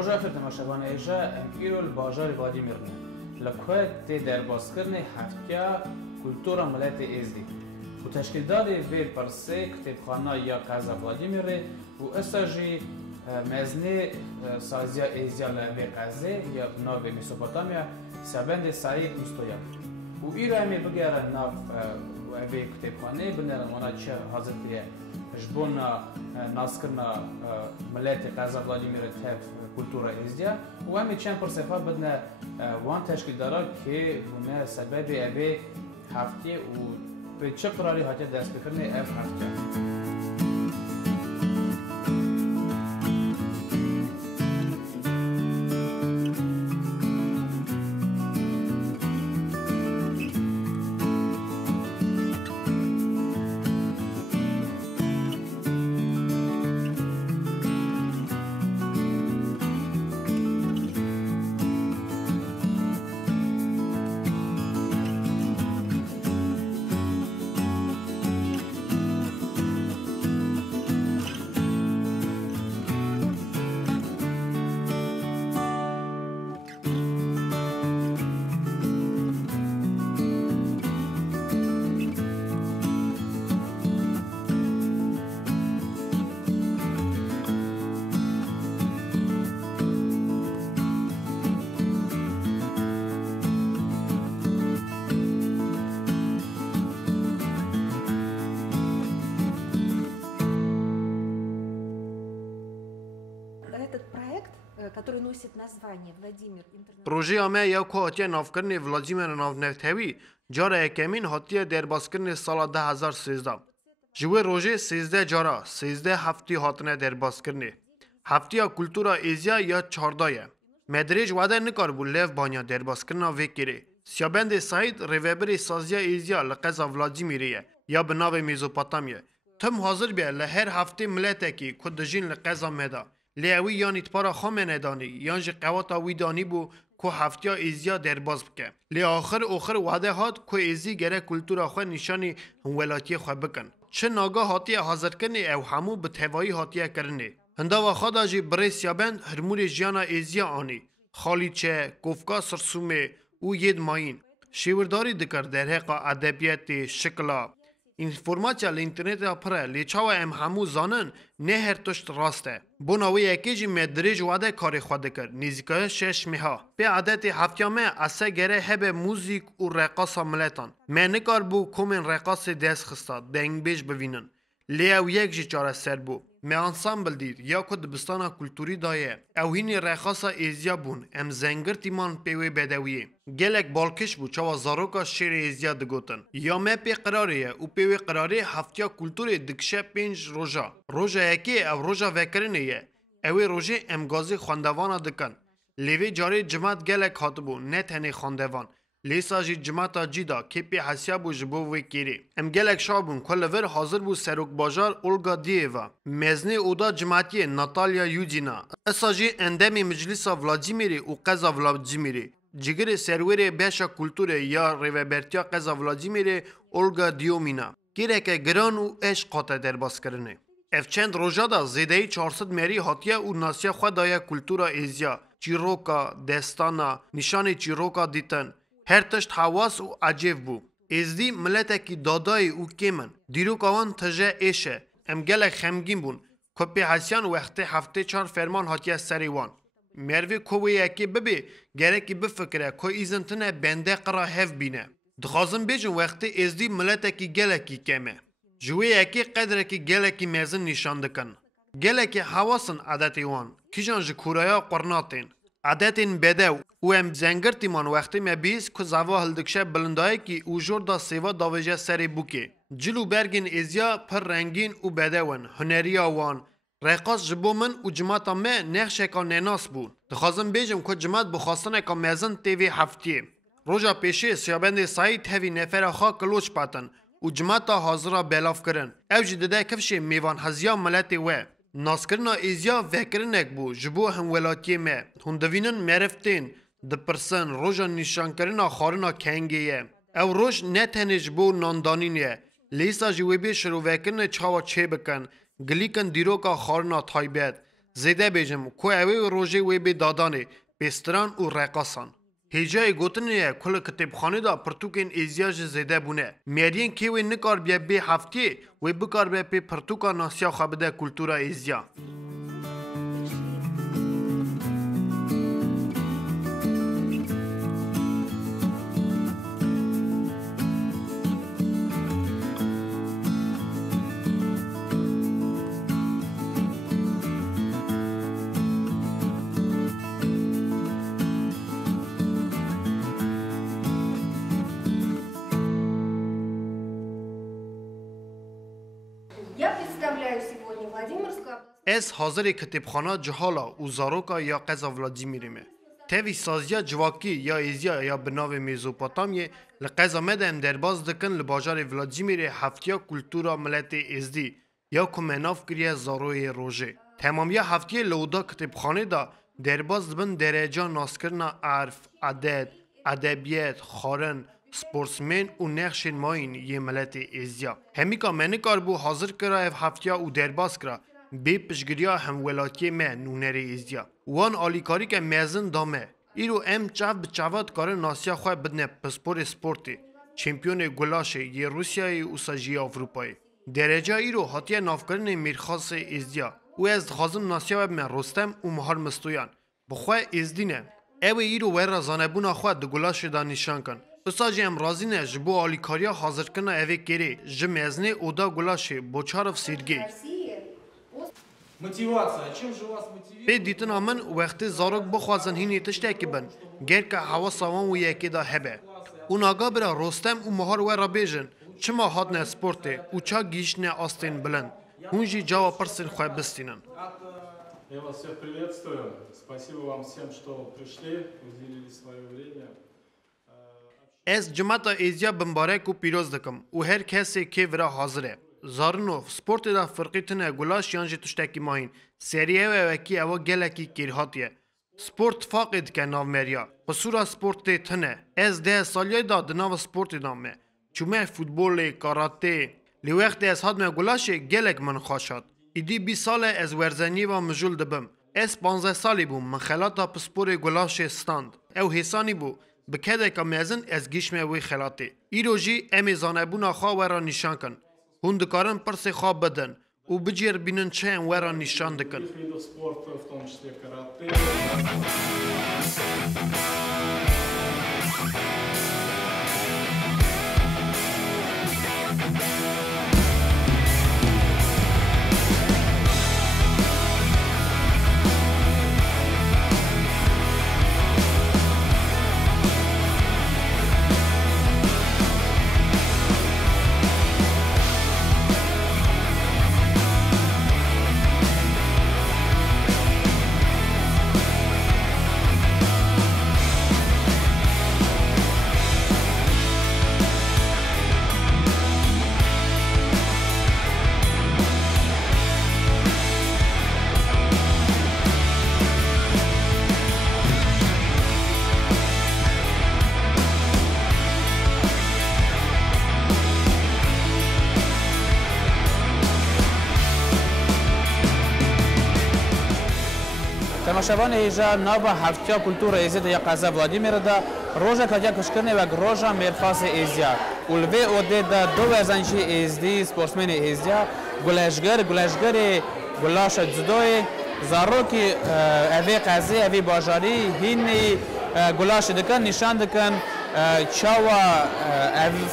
روژا فرتماشوان ایجا ایرول باجار وادی میرنه لکوه تی در بازکرنه هفتیا کلتورا ملت ازدی و تشکیلدار وی پرسه کتابخانه یا قزا وادی میره و استاجی مزنی سازیا ایزیا لوی قزه یا ناو میسوپوتامیا سبند سعید مستویا و ایرو همی بگیرن ناو وی کتابخانه بنرن وانا چه حاضرتیه جبونا ناسکرنا ملت قزا وادی میره تف کلتورا ازدیا و همی چند پرسفا بدنا وان تشکیلدارا که بونه سبب اوی هفته و به چه قراری هاته دست بکرنه اف هفته который носит название Владимир Интернет. پروژه آمه یا که هاتیه نافکرن ولادیمیر نافنفتوی جاره اکمین هاتیه در بازکرن سال 2013 جوه روژه 13 جارا 13 هفتی هاتنه در بازکرنه هفتیا کلتورا ایزیا یا چهاردایه مدریج وعده نکار بو لیف بانیا در بازکرنا وکره سیابند سعید ریوبری سازیا ایزیا لقزا ولادیمیریه یا به ناو میزوپاتامیه تم حاضر بیه لهر هفته ملتکی که دجین لقزا مدا لیوی یانی تپارا خامنه دانی یانج قواتا وی دانی بو که هفتیا ایزیا در باز بکه لی آخر وعده هات که ایزی گره کلتورا خواه نشانی ولاتی خواه بکن چه ناگاه هاتیه حاضر کنی او همو به تهوایی هاتیه کرنی هندا و خدا جی بری سیابند هرمور جیانا ایزیا آنی خالیچه گفکا سرسومه او ید ماین شیورداری دکر در حقا ادبیت شکلا اینفورماتیا لینترنت پره لیچاوا ام همو زانن نه هر تشت راسته بوناوی یکیجی مدریج واده کاری خواده کرد نیزیکای 6 میها به عادت هفتیامه اسه گره هب موزیک و رقاص ملتان منکار بو کومن رقاص دست خستا دنگ بیش ببینن لیو یک جی چاره سر بو می انسامبل دید یا کد بستانا کلتوری دایه او هینی رقاصا ایزیا بون ام زنگر تیمان پیوی بدویه گلک بالکش بو چوا زاروکا شیر ایزیا دگوتن یا می پی قراریه او پیوی قراری هفتیا کلتوری دکشه 5 روژا یکی او روژا وکرنیه اوی روژه امگازی خواندوانا دکن لیوی جاری جماعت گلک هاتبو نه تنی خواندوان لیسا جی جماعتا جیدا که پی حسیا بو جبو وکیری ام گلک شابون کلور حاضر بو سروک باجار اولگا دیوا مزنی اودا جماعتی ناتالیا یوجینا اسا جی اندمی مجلسا ولادیمیری و قزا ولادیمیری جگر سروری بشا کلتوری یا ریوبرتیا قزا ولادیمیری اولگا دیومینا گیره که گران و عشق در باز کرنه اف چند روژا دا زیدهی 400 مری هاتیا و ناسیا خودایا کلتورا ایزیا چیروکا دستانا نشان چیروکا دیتن هر تشت حواس و عجیب بو ازدی ملتکی دادای او کمن دیروک آوان تجه ایشه ام گلک خمگین بون کپی حسیان وقتی هفته 4 فرمان هاتیا سریوان مروی کوی یکی ببی گرکی بفکره که ایزنتنه بنده قرا هف بینه دخوازم بیجن وقتی ازدی ملتکی گلکی کمه جوی یکی قدرکی گلکی میزن نشان دکن گلکی حواسن عادتی وان کیجان جکورایا قرناتین عادتین بدو و ام زنگر تیمان وقتی مبیز که زوا هلدکشه بلندایی که او جور دا سیوا داویجه سری بوکی جلو برگین ازیا پر رنگین و بدون هنریا وان رقاص جبو من و جماعتا ما نقشه که نناس بود دخوازم بیجم که جماعت بخواستنه که میزن تیوی هفتیه روژا پیشی سیابند سعید هفی نفر خواه کلوچ پاتن و جماعتا حاضره بلاف کرن او جدده کفش میوان هزیا ملتی و ناسکرنا ایزیا وکرنک بو جبو هم ولاتی ما هندوینن مرفتین دپرسن روژا نشان کرنا خارنا کنگیه او روش نتنج بو ناندانینیه لیسا جویبی شروع وکرن چاوا چه بکن گلیکن دیروکا خارنا تایبت زیده بیجم کو اوی روژه وی به دادانه بستران و رقاصان هیجای گوتنیه کل کتابخانه دا پرتوکین ازیاج زیده بونه میرین که وی نکار بیا به هفته وی بکار بیا به پرتوکا ناسیا خوابده کلتورا ازیا Я представляю сегодня Владимирскую область. از حاضر کتابخانه جهالا و زاروکا یا قزا ولادیمیرمه تاوی سازیا جواکی یا ایزیا یا بناو میزوپاتامیه لقزا مدهم درباز دکن لباجار ولادیمیر هفتیا کلتورا ملت ازدی یا کمناف کریه زاروی روژه تمامیا هفتیه لودا کتابخانه دا درباز دبن درجا ناسکرنا عرف، عدد، ادبیات، خارن سپورتسمن و نقشین ماین یه ملت ازیا همیکا منکار بو حاضر کرا اف هفتیا و درباز کرا بی پشگریا هم ولاتی من نونری ازیا وان آلیکاری که میزن دامه ایرو ام چاو بچاوات کار ناسیا خواه بدنه پسپور سپورتی چمپیون گلاش یه روسیای و ساجی اروپای درجه ایرو حتیه نافکرن میرخاص ازیا و از خازم ناسیا و من رستم و مهار مستویان بخواه ازدینه اوه ایرو ور زانبونا خواه دو گلاش دا نشان کن استاجی ام رازینه جبو آلیکاریا حاضر کنه اوه کری جمزنه اودا گلاشه بوچارف سیرگی Мотивация. Чем же вас мотивирует? به دیتن آمن وقتی زارک بخوازن هینی تشتکی بن گر که هوا سوان و یکی دا هبه اون آگا برا رستم و مهار و را بیجن چما هاتنه سپورته و چا گیشنه آستین بلند هونجی جاوا پرسین خواه بستینن Я вас всех приветствую. Спасибо вам всем, что пришли, уделили свое время. از جمعتا ایزیا بمبارک و پیروز دکم و هر کسی که ورا حاضره زارنوف سپورت دا فرقی تنه گلاش یانجی تشتکی ماهین سریه و وکی اوا گلکی کیرهاتیه سپورت فاقد که ناو مریا قصورا سپورت تنه از 10 سالیه دا دناو سپورت دامه چومه فوتبول کاراته لی وقت از هادمه گلاش گلک من خواشد ایدی 20 ساله از ورزنی و مجول دبم از 15 سالی بوم من خلاتا پسپور گلاش ستاند او حسانی بو بکده که میزن از گیشمه وی خلاته ایرو جی امیزانه بونا خواه ورا نشان کن هندکارن پرس خواب بدن و بجیر بینن چه ورا نشان دکن Других видов спорта, в том числе карате. تماشاوان ایجا ناب هفتیا کلتور ایزید یا قزا ولادیمیر دا روژا کجا کشکرنه و روژا میرخاص ایزیا اولوی اوده دا دو وزنشی ایزدی سپورتسمن ایزیا گلشگر گلاش جدوی زاروکی اوی قزی اوی باجاری هینی گلاش دکن نشان دکن چاوا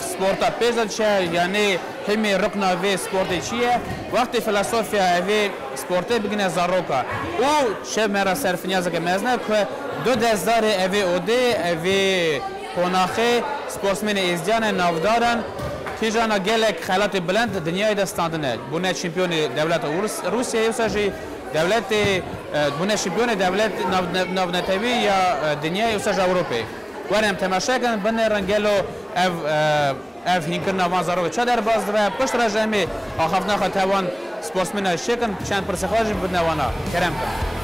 سپورتا پیزل چه یعنی همی رکنا وی سپورتی چیه وقتی فلسفیا وی سپورتی بگنه زاروکا او چه مرا صرف نیازه که مزنه که دو دزدار اوی اوده اوی کناخه سپورتسمن ایزدیان نافدارن که جانا گلک خیالات بلند دنیای دستاندنه بونه چمپیون دولت روسیه یوساجی دولت بونه چمپیون دولت نافنتوی یا دنیای یوساج اروپی ورم تماشا کن بنه رنگلو اف هینکر نوان زارو چه در باز و پشت را جمعی آخاف نخواه توان سپورتسمن شکن چند پرسخاجی بدنوانا کرم کن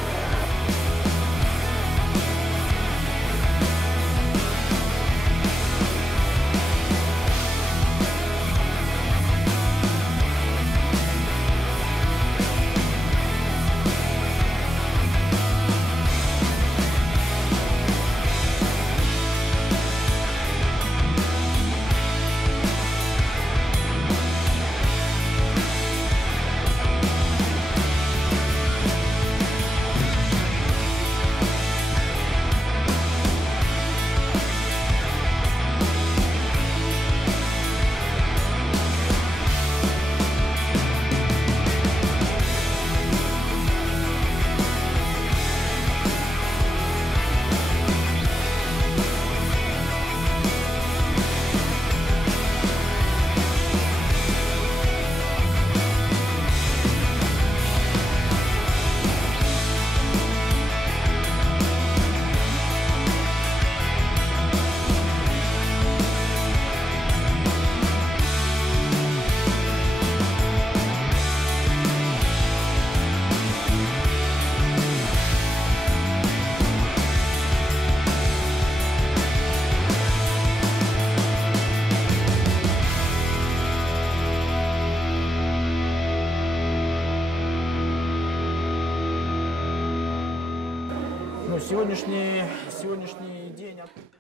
сегодняшний день...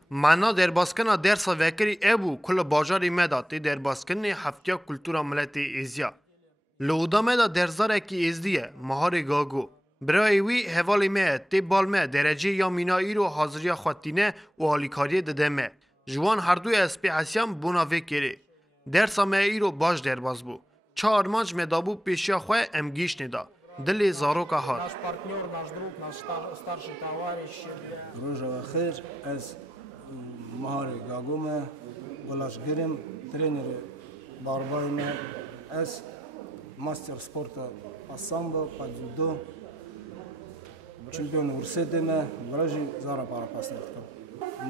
معنا درباسکن درس وکری ابو کل باجاری مدا تی درباسکن هفتیا کلتورا ملت ایزیا لودا مدا درزار کی ازدیه مهار گاگو برای وی حوالی مه تی بالمه درجه یا مینایی رو حاضریا خواتینه و آلیکاری ددمه جوان هر دوی اسپی عسیام بونا وکری درس ما ای رو باج درباز بو چهار مانج مدابو پیشیا خواه امگیش ندا دلی زارو که هات Наш партнер, наш друг, наш старший товарищ. روز خیر از مهار گاگومه گلاش گرم ترینر داربایمه از ماستر سپورت اسامبل پادزودو چمپیون ورسیدمه برای زارا پارا پاسنت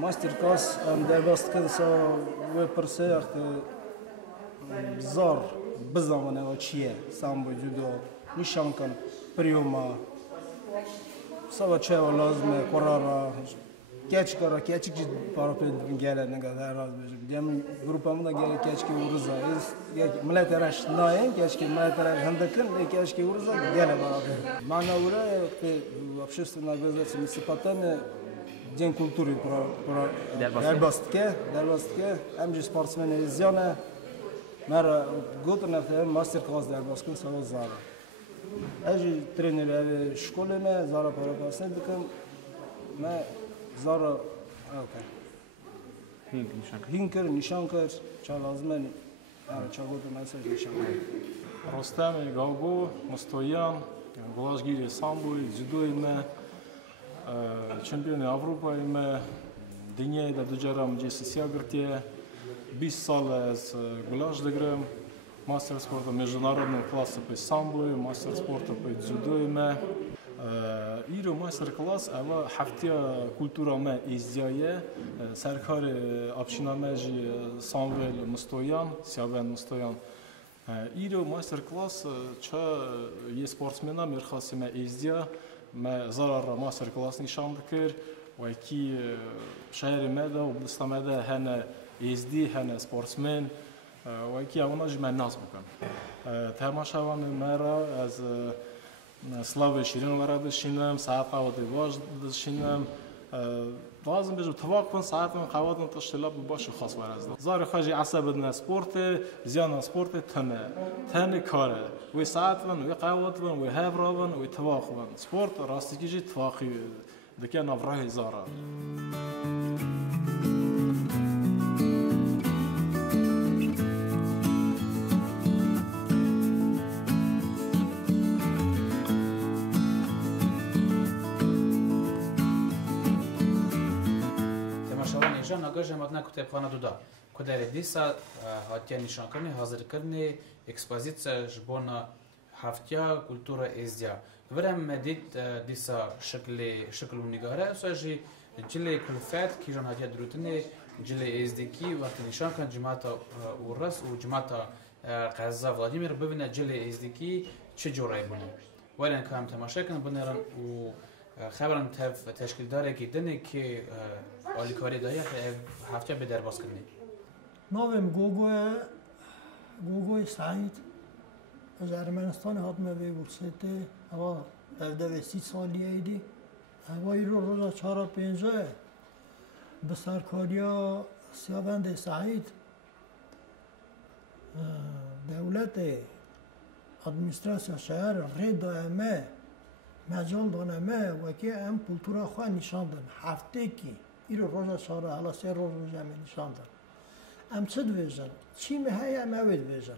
ماستر کلاس در باست که سو و پرسه اخت زار بزامنه و چیه سامبو جودو نشان کن پریوما سوا چه و لازمه قرارا کچ کارا کچ کی پارا پند گله نگه در راز بجم دیم گروپمون گله کچ کی ورزا از یک ملت راش ناین کچ کی ملت راش هندکن کچ کی ورزا گله برا معنا وره که общественная организация сепатами день культуры про درباستکه امج спортсмены изяна мара гутнах мастер класс درباستکن سوا زاره اجي ترينر اوه شکوله ما زارا پارا پاسنت بکن ما زارا اوكي هینکر نشان کر چه لازمه چه گوتو مساج نشان رستم گاوگو مستویان گلاشگیر سامبوی جدویمه چمپیون اروپایمه دنیای در دوجارم جسیا گرتیه 20 سال از گلاش دگرم مастер спорта международного класса по самбо, мастер спорта по дзюдо. Иро мастер класс, ава хафтия культура ме издяе, саркар община межи Самвел Мустоян, Сявен Мустоян. Иро мастер класс, ча е спортсмена мерхаси ме издя, ме зарар мастер класс нишан бкер, وکی شهر مده و بلستان مده هنه ازدی هنه سپورتسمن وکی اونا جمع ناس بکن تماشاوان مرا از سلاوی شیرین ورا دشینم ساعت قوات باش دشینم لازم بجو توقع کن ساعت من قواتن تشتلاب باشه خاص ورز زار خواجی عصب بدن سپورت زیان سپورت تنه کاره وی ساعت من وی قوات من وی هفرا من وی توقع من سپورت راستی کیجی توقعی دکه نفره زاره نگاهی متن کتابخانه دودا کدر دیسا هاتیا نشان کرنی حاضر کرنی اکسپوزیت جبونا هفتیا کلتورا ازدیا ورم مدید دیسا شکل و نگاره سوژی جلی کلفت کی جان هاتیا دروتنی جلی ازدکی وقتی نشان کن جماعت ورس و جماعت قزا ولادیمیر ببینه جلی ازدکی چه جورایی بونه ولی کام تماشا کن بنرن و خبرن تشکیل داره که دنه که آلیکاری دایه هفته به درباز کنی ناویم گوگوی سعید از ارمنستان هاتمه به ورسیته اما 30 سالیه ایدی اوایی رو روزا 4-5 به سرکاریا سیابند سعید دولت ادمنستراسیون شهر رید دایمه مجال دانمه و که هم کلتورا خواه نشان دن هفته کی ایرو روزا چهار حالا 3 روز همه نشان دن هم چه دویژن چی مهی هم اوید دویژن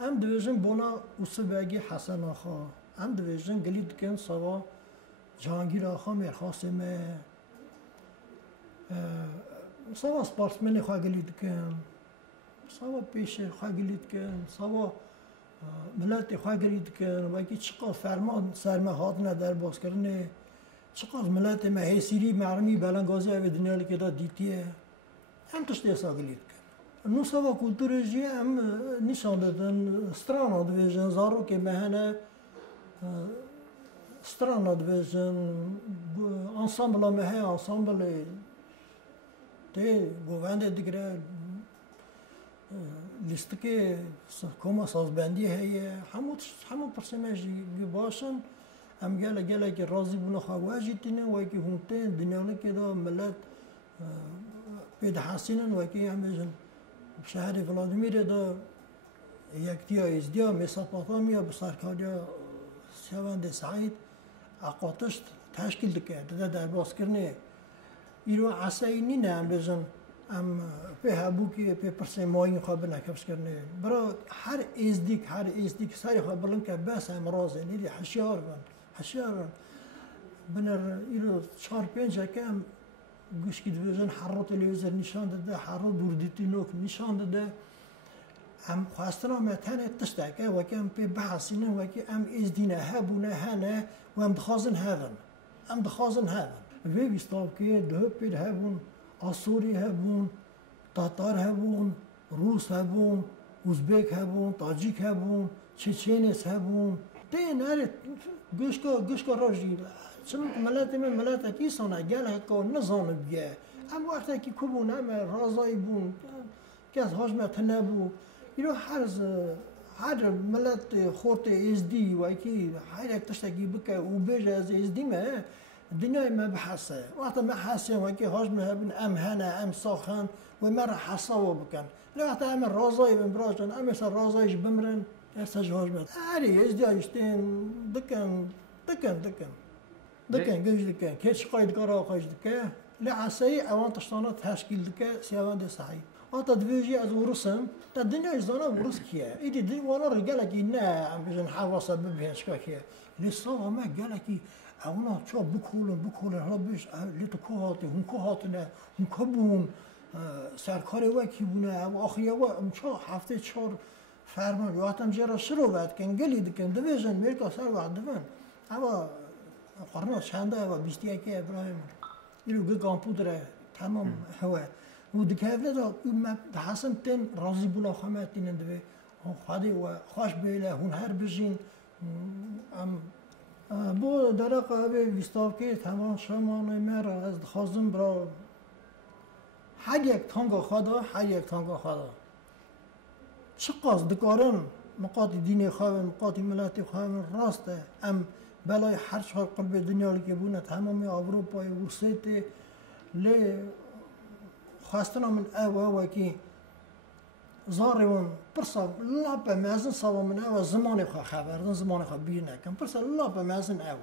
هم دویژن بونا اوسبگی حسن آخا هم دویژن گلید کن سوا جهانگیر آخا میرخواستمه سوا سپارتمنی خواه گلید کن سوا پیش خواه گلید کن سوا ملت خواه گرید کن و که چقدر فرمان سرمه هاتنه در باز کرنه چقدر ملت مهیسیری مرمی بلنگازی او دنیا که دا دیتیه هم تشتی اصلا گلید کن نو سوا کلتور جی هم نشان دادن سترانا دویژن زارو که مهنه سترانا دویژن انسامبل مهه انسامبل ده گوونده دیگره لیست که کما سازبندی هیه همون پرسیمش باشن ام گله که راضی بونه خواهی تینه و که هونتین دنیا که دا ملت پید حسینن و که همیشن شهر ولادیمیر دا یکتیا ازدیا مساپاتامیا بسرکاریا سیاوند سعید اقاتش تشکیل دکه در باز کرنه ایرو عصایی نه هم بزن ام به هبو که به پرسه ماین خواب نکفش کرنه برای هر ازدیک سری خواب بلند که بس هم رازه نیدی حشیار بنر ایرو 4-5 کم گوش که دوزن هر رو تلویزیون نشان داده هر رو دوردیتی نوک نشان داده ام خواستنا متن تشتاكه وكم في بحثنا وكي ام ازدينا هابونا هنا وام دخازن هذا في بيستوكي ده بيد هابون اسوري هابون تاتار هابون روس هابون اوزبek هابون تاجيك هابون تشيتشينيس هابون تين هاري گشكا راجي چون ملت کی سنا گله کو نظام بیه ام وقتی که کوبون ام رازای بون که از حجمت نبو ایرو هر ملت خورت ازدی و کی هر یک تشتگی بکه و بیجه از ازدی ما دنیای ما بحثه وقتی ما حسه و کی حجم هبن ام هنا ام ساخن و مر حساب بکن وقتی ام رازای بمراجن ام سر رازایش بمرن ارسج حجمت هری ازدی اشتین دکن گوش دکن که شقاید کارا خواهش دکه لعسای اوان تشتانات تشکیل دکه سیاوند سعید آتا دویجی از ورسم تا دنیا زنا ورس کیه ایدی دی والا رجاله کی نه ام بزن حواسه ببینش کیه لیسا ما گله کی اونا چا بکولن ها بیش لیت کوهات هم کوهات نه هم کبون سرکاری و کی بونه او آخیا و ام چا هفته 4 فرمان یاتم جرا شروع بعد کن گلی دکن دویجن میرکا سر وقت دون اما قرنا چنده و 21 ابراهیم اینو کامپیوتر تمام هوا و دکایفله دا ما حسن تن راضی بولا خامت تینن دوی خواهی و خوش بیله هون هر بجین ام بو درق به ویستاف که تمام شمان مر از خازم برا هر یک تانگا خدا چقدر دکارن مقاطع دینی خواهم مقاطع ملتی خواهم راسته ام بلای هر چهار قلب دنیا که بونه تمامی اروپای ورسیت لی خواستنا من او کی زارون پرسا لاب مازن صوا من او زمانی خبردن زمانی بیر نکن پرسا لاب مازن او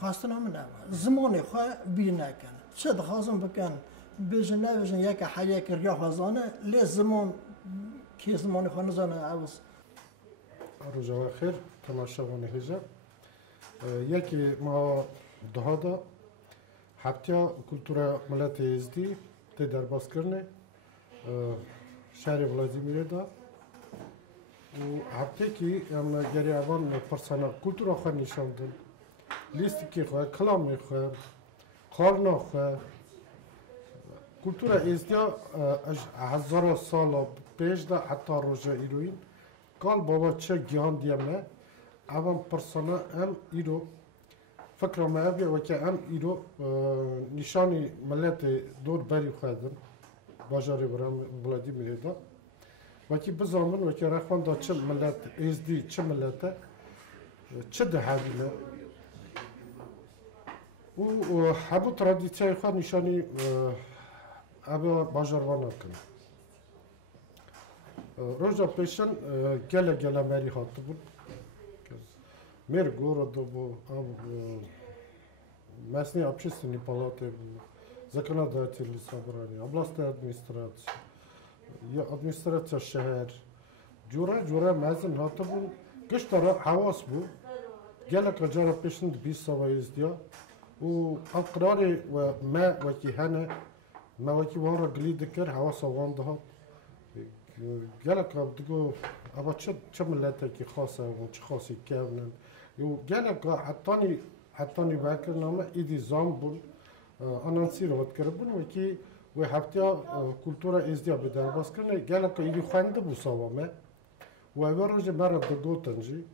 خواستنا من او زمانی بیر نکن چه دخوازم بکن بجن یک حیه که ریا خزانه لی زمان کی زمانی خوا نزانه اوز روز خیر تماشاگان هجا یکی ما دهادا هفتیا کلتور ملت ازدی ته در باز کرنه شهر ولادیمیر دا و هفته کی امنا گری اوان پرسانا کلتور خو نشان دن لیست کی خو کلام خو قارنا خو کلتور ازدیا از 1000 سال پیش دا حتی روزا ایروین قال بابا چه گیان دیمه اوان پرسانا ام ایرو فکر ما ابی و که ام ایرو نشانی ملت دور بری خودن باجاری برام بلادی میره و که بزامن و که رخوان دا چه ملت ازدی چه ملته چه دهادینه و هبو ترادیسیای خود نشانی ابی باجاروان کنه روزا پیشن گله مری هات بود مر города был, местные общественные палаты, законодательные собрания, областная администрация шehir, جورا مازن هات بود، گشتره حواس بود، گله کجا پیشند 20 سال ازدیا و اقرار و ما وکی هنه ما وکی وارا گلید کرد حواس وان دهات گله که دیگه اما چه ملته که خاصه و چه خاصی کردن یو گله که حتانی باکر نامه ایدی زام بود آنانسی رو هات کرد و که و هفته کلتور ازدیا به در باز کنه گله که ایدی خوانده بود سوامه و اوراج مرا دو تنجی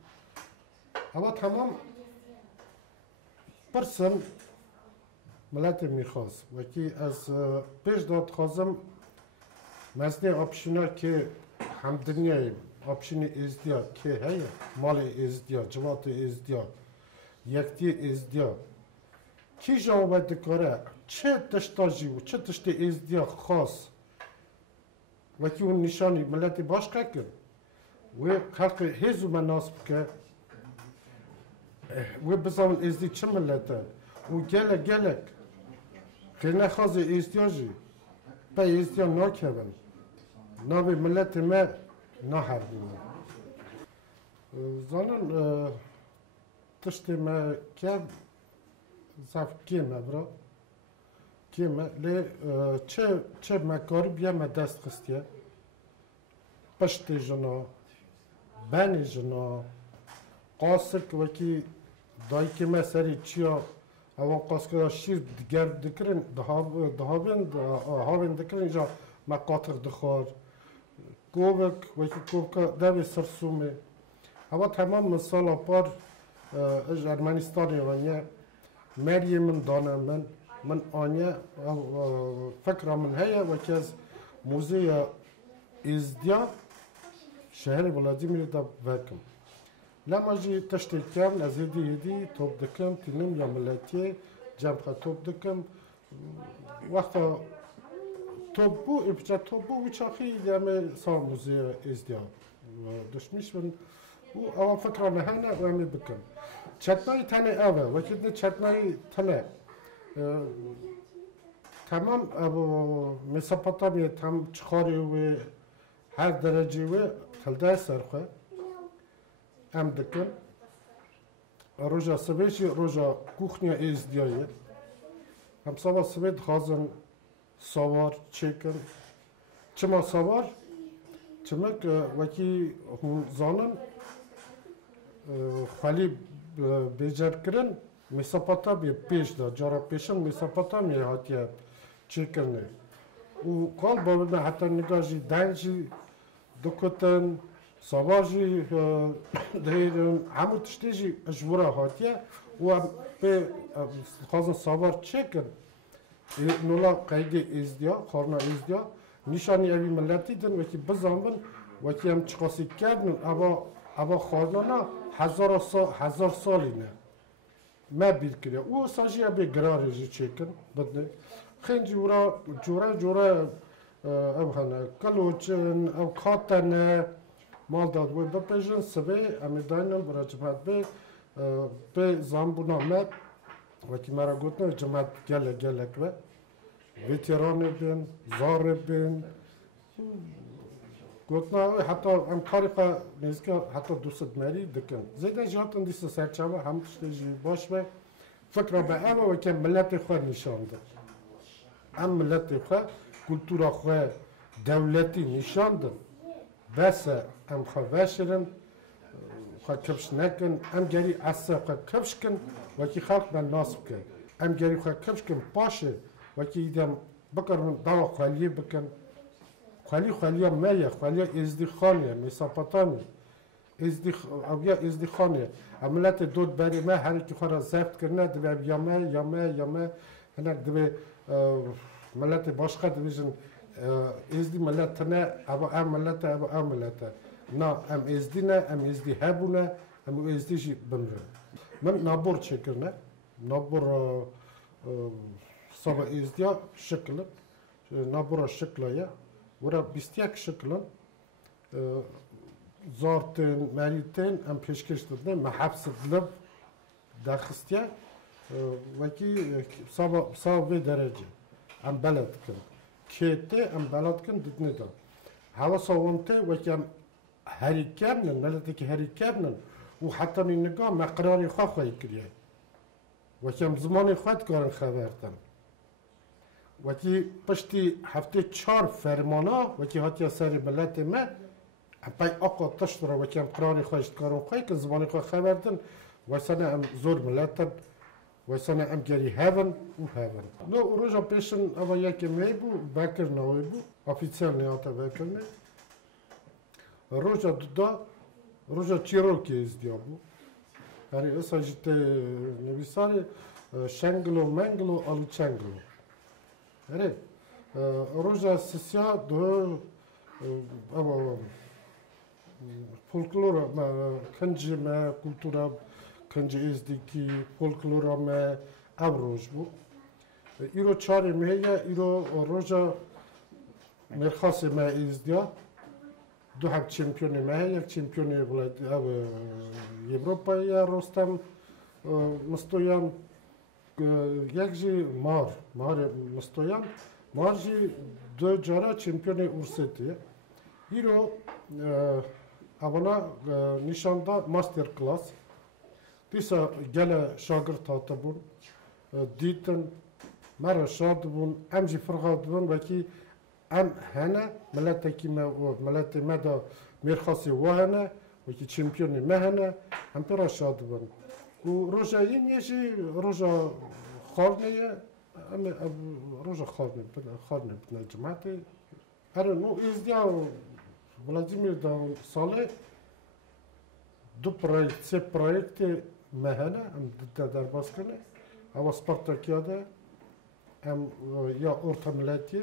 اما تمام پرسن ملت میخواست و که از پیش داد خواستم مثل آپشنا که همدنیای آپشن ازدیا که هی مال ازدیا جوات ازدیا یکتی ازدیا کی جواب دکاره چه تشتاجی و چه تشت ازدیا خاص وکی اون نشانی ملت باش کرد و خلق هزو مناسب که و بزن ازدی چه ملته و گلک خیلی خواهد ازدیاجی با ازدیا ناکهون ناوی ملت ما نهردیم زنان تشتی ما که زف کیمه برا کیمه لی چه مکاری بیا ما دست خستیه پشتی جنا بانی جنا قاصر که وکی دایی که ما سری چیا اوان قاصر شیر دیگر دکرن دهابین دکرن جا ما قاطق دخار گوبک وکی گوبکا دوی سرسومه اما تمام مثال پار از ارمنستانی وانیه مریه من دانم من آنیا فکر من هیا وکی از موزه ازدیا شهر ولادیمیر دا وکم لما جی تشتی کم از هدی توب دکم تینم یا ملتیه جمع توب دکم وقتا توب بو ابجا توب بو وچاخی دیمه سال موزه ازدیا دشمیش من او فکرانه هنه و همی بکن چتنای تنه اوه وکیدنه چتنای تنه تمام مساپاتامیه تم چخاری و هر درجه و تلده سرخه ام دکن روژا سبیشی روژا کوخنیا ازدیایه هم سوا سبید خازن سوار چکن چما سوار چمک وکی زانن خالی بیجر کرن مساپاتامی پیش دا جارا پیشن مساپاتامی هاتیه چکرنه و کال باید حتی نگاهی دنجی دکتن سوارجی دیرن همون تشتیجی اجورا هاتیه و به خازن سوار چکن نولا قیدی ازدیا خارنا ازدیا نشانی اوی ملتی دن وکی بزنبن وکی هم چقاسی کردن اما خارنا هزار سالی نه ما بیر کرده او ساجی به گراری جی چکن بدنه خیلی جورا او هنه کلوچن او کاتنه مال داد و بپیجن سبه امی داینم برای جماعت به زنبونا مد وکی مرا گوتنه جماعت گلک و ویترانه بین زاره بین گوتنا حتی ام کاری که نیست حتی دوست مری دکن زیده جهاتن دیست سرچاوه هم تشتیجی باش و فکر به اوه و که ملت خواه نشانده ام ملت خواه کلتورا خواه دولتی نشانده بس ام خواه وشرن خواه کبش نکن ام گری اصلا خواه کبش کن و که خلق من ناسب کن ام گری خواه کبش کن پاشه و که ایدم بکرن دوا خوالیه بکن خالی مایه خالی ازدی خانیه مساپاتامی ازدی خانیه عملت دود بری ما هر کی خورا زفت کرنه دوی یامه هنک دوی ملت باشقه دویجن ازدی ملت نه ابا ام ملت نه ام ازدی نه ام ازدی هبونه ام ازدی جی بمره من نابور چکرنه نابور صبح ازدیا شکل نابور شکلایه ورا 21 شکلن زارتن مریتن ام پیشکش دادن ما حبس دلب داخستیا وکی صاب درجه ام بلد کن کیته ام بلد کن ددنه دا هوا صوانته وکی ام هریکابنن ملتی که هریکابنن و حتی من نگاه مقراری خواهی کریه وکی ام زمان خواهد کارن خبرتن وکی پشتی هفته 4 فرمانا وکی هاتیا سری ملت ما پای آقا تشت را وکی هم قراری خواهشت کارون خواهی که زبانی خواه خبردن ویسانه هم زور ملتن ویسانه هم گری هون و هون نو روژا پیشن اما یکی می بو بکر نوی بو افیسیل نیاتا بکر نی روژا دودا روژا چیروکی ازدیا بو هری اصلا جیت نویساری شنگلو منگلو آلو چنگلو هره روژا سسیا دو folklora, kanji, kultura, کنج ازدیکی فولکلورا ما اوروج بو ایرو چاری مهیا ایرو روزا مرخص ما ازدیا دو حق چمپیون ما یک چمپیون ولایت اروپا یا رستم مستویان یک جی مار مستویان مار جی دو جارا چمپیون اورستی ایرو اولا نشان داد ماستر کلاس دیسا گل شاگرد هاته بون دیتن مرا شاد بون ام جی فرغاد بون وکی ام هنه ملت ما دا میرخاصی وهنه وکی چمپیونی مهنه هم پرا شاد بون و روزا این یشی روزا خارنیه روزا خارنه بنا جماعتی هر نو ازدیا ولادیمیر دا ساله دو پروژه سه پروژه مهنه ام در باز کنه اما سپارتاکیاده ام یا ارتا ملتی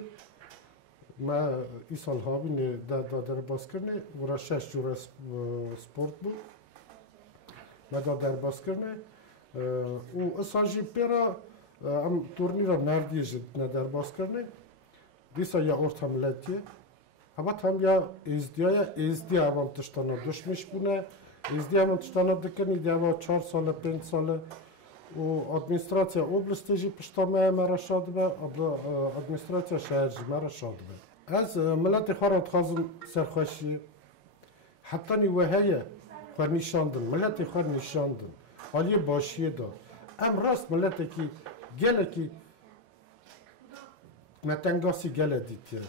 ما ای سال ها بینه در باز کنه ورا 6 جور سپورت بود ما در باز کنه و اساجی پیرا ام تورنیرا نردیج در باز کنه دیسا یا ارتا ملتی اما هم یا ازدیا هم تشتانا دشمش بونه ازدیا هم تشتانا دکنی دیوا 4 ساله 5 ساله و ادمنستراسیا اوبلستیجی پشتامه مرا شاد به ادمنستراسیا شهرجی مرا شاد به از ملت خارد خازم سرخوشی حتی نیوهیه خور نشاندن ملت خور نشاندن حالی باشیه دار ام راست ملت کی گله کی متنگاسی گله دیتیه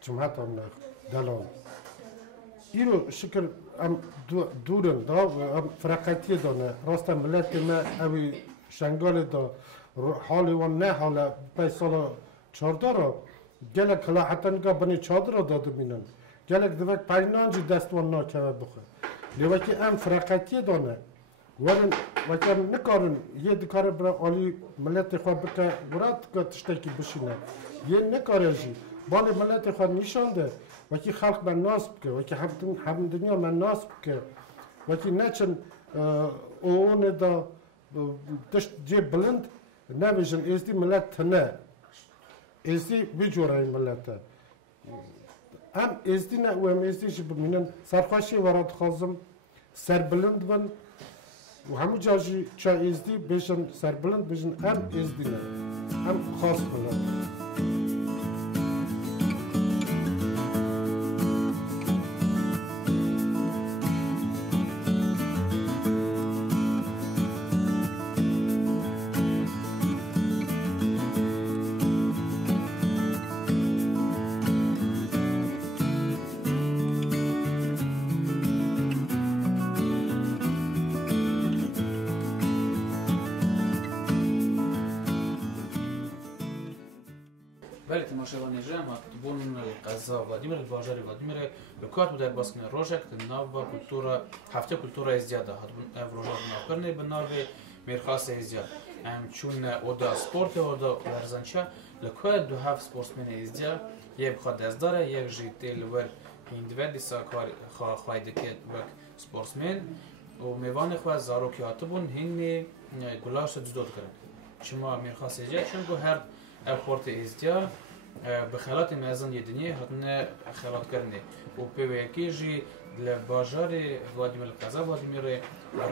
جمعت هم نه دلال ایرو شکر ام دورن دا ام فرقتی دانه راست ملت ما اوی شنگال دا حالی و نه حالا پای سال 14 را گله کلا حتی نگاه بنی 14 را داده بینن گله دوک پاینانجی دستوان ناکه بخه لیوکی ام فرقتی دانه ورن وکی ام نکارن یه دکاره برای آلی ملت خواه بکه برات که تشتکی بشینه یه نکاره جی بالی ملت خواه نشانده وکی خلق من ناس بکه وکی هم دنیا من ناس بکه وکی نچن اونه دا تشت جه بلند نویجن ازدی ملت تنه ازدی بجوره ملت هم ازدی نه و هم ازدی جی بمینن سرخوشی وراد خازم سر بلند بن و همو جاجی چا ازدی بیشن سر بلند بیشن هم ازدی نه هم خاص بلند ولی تماشاگران جمع بون قضا ولادیمیر باجری ولادیمیر لکات بود در باسکن روزک ناو کلتورا هفته کلتورا ازدیاده هات بون روزا ناو کرنه به ناو میرخواست ازدیاد چون اودا سپورت اودا ورزنچه لکات دو هفت سپورتمن ازدیاد یک بخواد دست داره یک جیتیل ور هندوه دیسا خواهیده که بک سپورتمن و میوان خواه زاروکی هاته بون هنی گلاش جدود کرن شما میرخواست ازدیاد چون گو هر خورت ازدیاد بخیالات میزان یدنی هاتنه خیالات کرنه و پیوکی جی لباجار ولادیمیر قزا ولادیمیر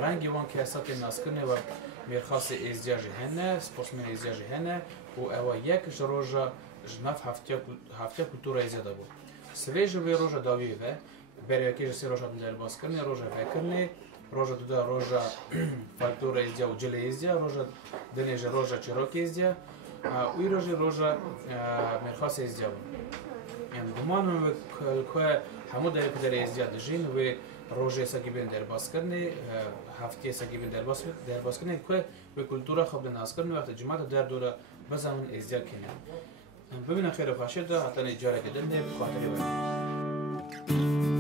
رنگی وان که حسات ناس کرنه و میرخواست ازدیاد هنه سپورتمن ازدیاد هنه و اوا یک جروجا جناف هفته کلتور ازدیاد بود سویج به روزا داوی و بریاکی جسی روزا دل باز کرنه روزا وکرنه روزا دودا روزا فالکلور ازدیاد و جل ازدیاد روزا دنیج روزا چراکی ازدیاد وی روزا میرخواست ازدیاد یعنی گمانم که همو در پدر ازدیاد جین و روزا سگیبین در باز کرنه هفته سگیبین در باز کرنه که به کلتور خوب ناس کرنه وقت جماعت در دوره بزمن ازدیاد کنه ببینم خیر خوشید حتی نجاره کردن خاطری باید